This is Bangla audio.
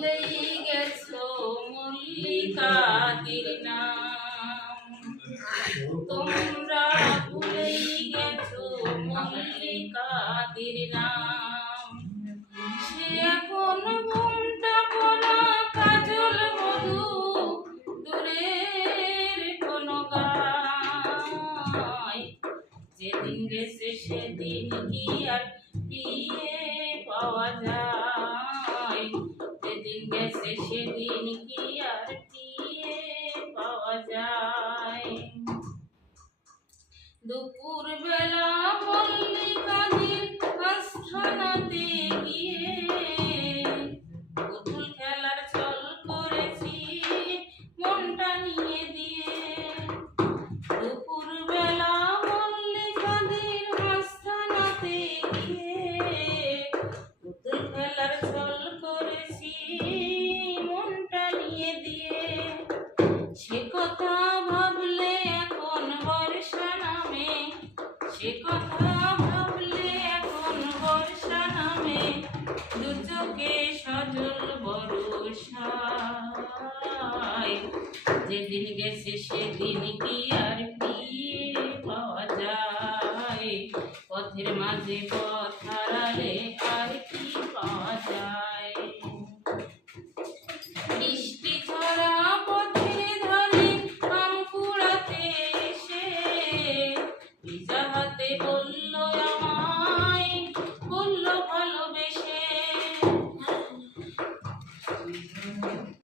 ভুলেই গেছো মল্লিকাতির নাম। তোমরা ভুলেই গেছো মল্লিকাতির নাম। সে এখন ঘুমটা পড়া দূরের কোনো গায়। যেদিন গেছে সেদিন কি আর যেদিন গেছে সেদিন কি আর ফিরে পাওয়া যায় দুপুর বেলা যেদিন গেছে সেদিন কি আর ফিরে পাওয়া যায়? পথের মাঝে পথ হারালে আর কি পাওয়া যায়? বৃষ্টি ছড়া পথে ধরে আম কুড়াতে এসে।